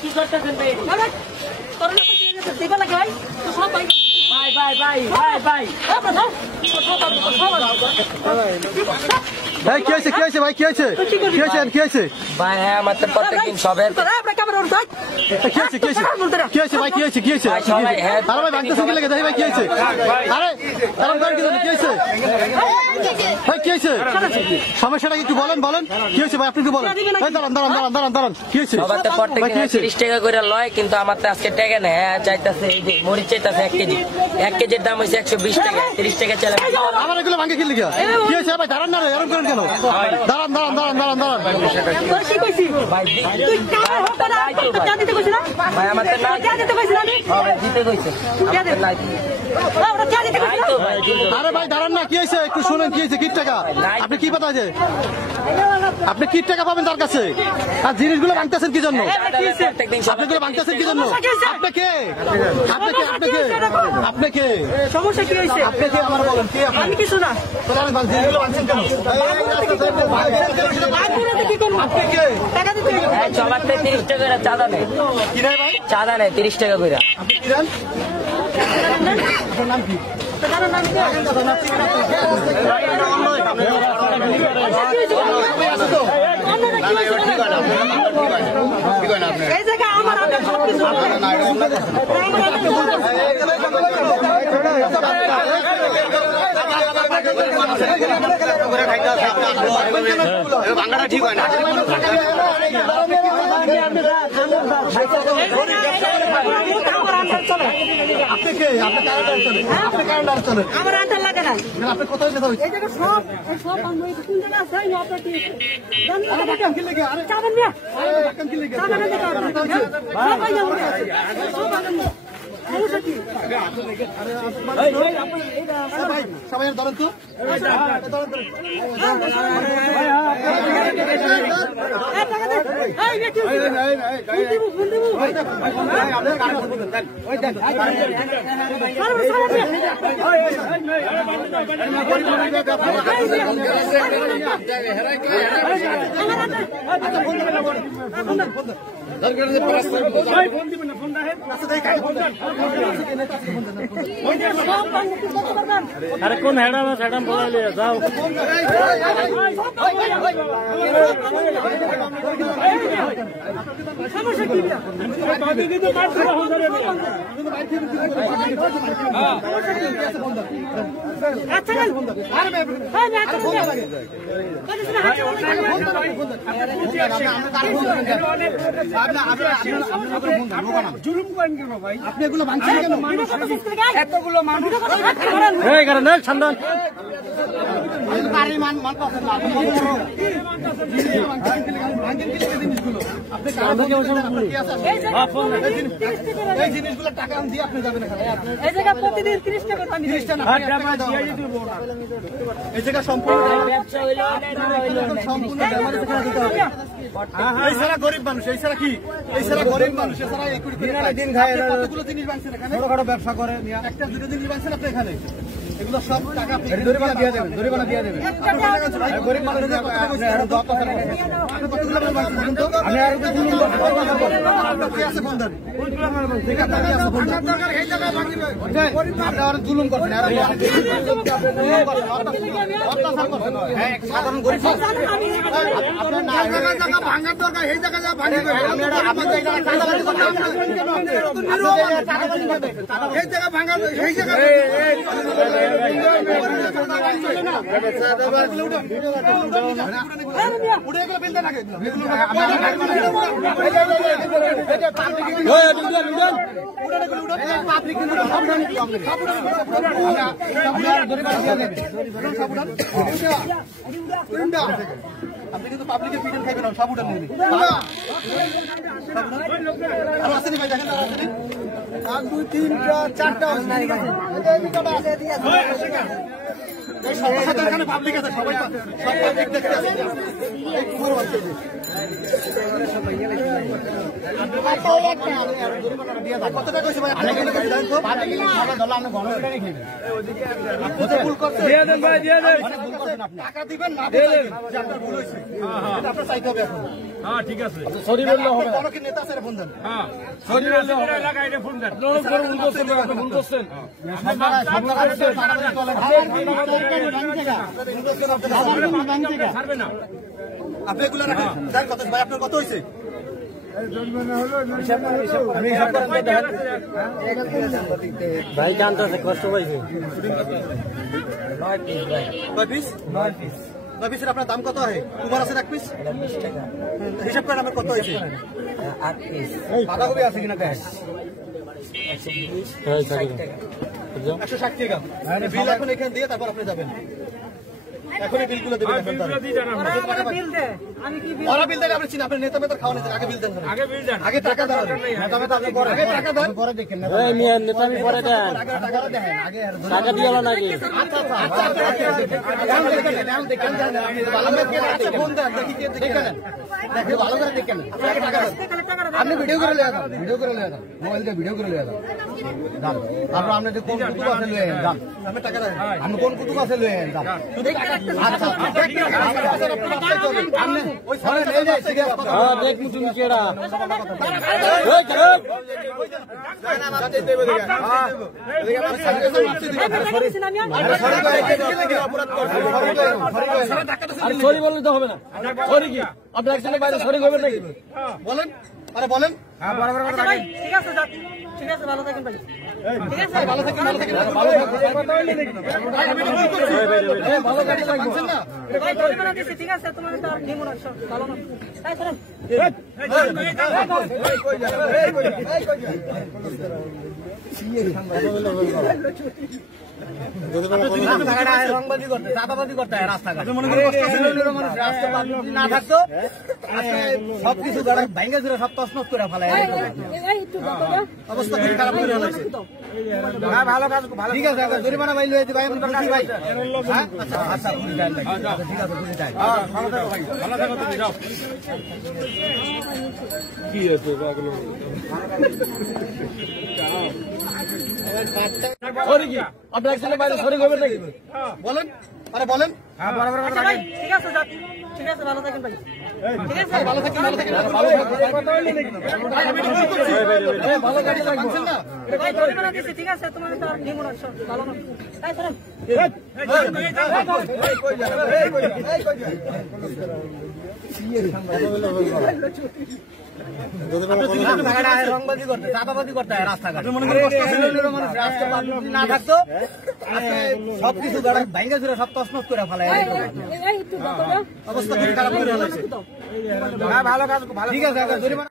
কি করতেছেন ভাই? করোনা করতে দিবা লাগে ভাই। তো সব ভাই ভাই কি হয়েছে ভাই কি হয়েছে ভাই? হ্যাঁ আমার তো প্রত্যেকদিন সবের কি হয়েছে সবাই হ্যাঁ আরে ভাই ভাঙতেছেন কি লাগে ভাই কি হয়েছে আরে কারণ কি হয়েছে ভাই কি হয়েছে সমস্যাটা একটু বলেন কি হয়েছে ভাই আপনি একটু বলেন ভাই দাঁড়ান কি হয়েছে সবার তো প্রত্যেকদিন 30 টাকা করে লয় কিন্তু আমার তো আজকে টাকা নেই। হ্যাঁ চাইতেছে এই যে মরিচ চাইতেছে 1 কেজির দাম হয়েছে 120 টাকা 30 টাকা চলে আমার এগুলো ভাঙে কি লিখা কি হয়েছে ভাই দাঁড়ান না এরকম করেন কেন দাঁড়ান ভাই তুই কার হতে না চা দিতে কইছ না ভাই আমার তো না চা দিতে কইছ না হ্যাঁ দিতে কইছে ওরা চা দিতে কইছ আরে ভাই দাঁড়ান না কি হয়েছে একটু শুনেন কি হয়েছে কি টাকা আপনি কি কথা আছে আপনি কি টাকা পাবেন তার কাছে আর জিনিসগুলো ভাঙতেছেন কি জন্য আপনিগুলো ভাঙতেছেন কি জন্য আপনি কে সমস্যা কি হইছে আপনি কে আমার বলেন কে আমি কিছু না জিনিসগুলো ভাঙছেন কেন আপনি কে টাকা দিতে সবার 30 টাকা করে চাঁদা নেই কি রে ভাই চাঁদা নেই 30 টাকা করে আপনি কি দেন আপনার নাম কি এই জায়গা আমার হাতে সবকিছু ভাঙাটা ঠিক হয় না আপনি কে আপনি কারেন্ট চলে আমার আন্ডার লাগে না আপনি কোথায় যেতে হচ্ছে এই জায়গা সব বাংলা কোন জায়গা আছে এই অপারেটিভ ধাক্কা কি লেগে আরে চাঁদা নিয়া ধাক্কা কি লেগে চাঁদা নিতে সব ভাই সব বাগান সমস্যা কি ভাই সবাই ধরেন তো আরে কোন হেডাম বলাইলে যাও সমস্যা কি আচ্ছা আপনি এগুলো ভাঙছেন কেন এতগুলো মানুষ সন্ধান এই জিনিসগুলো টাকা দিয়ে আপনি যাবেন এই জায়গা প্রতিদিন 30 টাকা আমি এই জায়গা সম্পূর্ণ ব্যবসা হইলো সম্পূর্ণ এই সারা গরিব মানুষ এই সারা কি এই সারা গরিব মানুষ এছাড়া দিন খায় কতগুলো জিনিস বানছেন এখানে ছোটখাটো ব্যবসা করে একটা দুটো জিনিস বানছেন আপনি এখানে এগুলো সব টাকা জরিমানা দিয়ে দেবেন গরিব মানুষের আমি আর জুলুম করছেন সাধারণ গরিব ভাঙার দরকার এই জায়গা ভাঙা এই জায়গা আপনি কিন্তু পাবলিকের পিঠে খাইবেন না সব উঠান নিয়ে আসেনি ভাই দেখেন 1 2 3 4টা এখানে পাবলিক আছে সবাই সব পাবলিক দেখতে আসে কত টাকা হয়েছে ভাই টাকা দিবেন না আপনার ভুল হয়েছে আপনার চাইতে হবে এখন হ্যাঁ ঠিক আছে সরি বললে হবে না কোনো কি নেতা আছে ফোন দেন হ্যাঁ সরি বললে হবে এলাকা এটা ফোন দেন ভুল করছেন ছাড়বে না আপনি এগুলো রাখেন যার কত ভাই আপনার কত হয়েছে ভাই জানতে কষ্ট পাইছে 9 পিস 9 পিসের আপনার দাম কত হয় কুমার আছে 1 পিস হিসাব করেন আপনার কত হয়েছে 8 পিস বাঁধাকপি আছে কিনা দেখ 160 টাকা বিল এখন এখানে দিয়ে তারপর আপনি যাবেন এখনই বিলগুলো দেবেন ওরা বিল দেন আপনি চিন আপনি নেতা মেতার খাওয়া নেতা আগে বিল দেন আগে বিল দেন আগে টাকা দেন নেতা মেতা আপনি পরে আগে টাকা দেন পরে দেখেন এই মিয়া নেতামি পরে দেন আগে টাকা দেন আগে টাকা দিয়ে হলো নাকি আচ্ছা ভালো করে আছে ফোন দেন দেখি কে দেখেন দেখে ভালো করে দেখেন আগে টাকা দেন আপনি ভিডিও করে লিয়া দাও মোবাইল দিয়ে ভিডিও করে লিয়া দাও দাম তারপর আপনি যে কোন কুতুব আছে লয়ে দাম আমি টাকা দেন আমি কোন কুতুব আছে লয়ে দাম আচ্ছা আপনি ওই ফোনে নিয়ে যাই হ্যাঁ দেখ মুতুন কেডা ওই সরি বললে তো হবে না সরি কি আপনি একজনের বাইরে সরি করবেন নাকি বলেন আরে বলেন ঠিক আছে যাক ঠিক আছে ভালো থাকেন ভাই ঠিক আছে ভালো থাকেন ভালো গাড়ি লাগছে না ভাই পরিমাণ দিছি ঠিক আছে তোমার তো আর নিমু না ভালো না তাই চলেন রংবাজি করতে চাঁদাবাজি করতে হয় রাস্তাঘাটে মনে করেন রাস্তা না থাকতো সবকিছু ভাঙ্গা ছিল সব তছনছ করে ফেলায় অবস্থা খুব খারাপ করে ফেলাইছে ভালো কাজ ভালো ঠিক আছে জরিমানা ভাই লয়ে ভাই আমি খুশি ভাই আচ্ছা খুশি যাই ঠিক আছে খুশি যাই ভালো থাকো তুমি যাও কি আছে বাবলু সরি কি আপনি একজনের বাইরে সরি করবেন নাকি বলেন আরে বলেন আচ্ছা ভাই ঠিক আছে যাক ঠিক আছে ভালো থাকেন ভাই ঠিক আছে ভালো থাকেন ভালো গাড়ি লাগছে না ভাই পরিমাণ দিছি ঠিক আছে তোমার তো আর নিমু না ভালো না তাই চলেন রংবাজি করতে চাঁদাবাজি করতে হয় রাস্তাঘাটে মনে করেন রাস্তা না থাকতো সবকিছু ভাঙ্গা ছিল সব তছনছ করে ফেলায় অবস্থা খুব খারাপ করে ফেলাইছে ভালো কাজ ঠিক আছে জরিমানা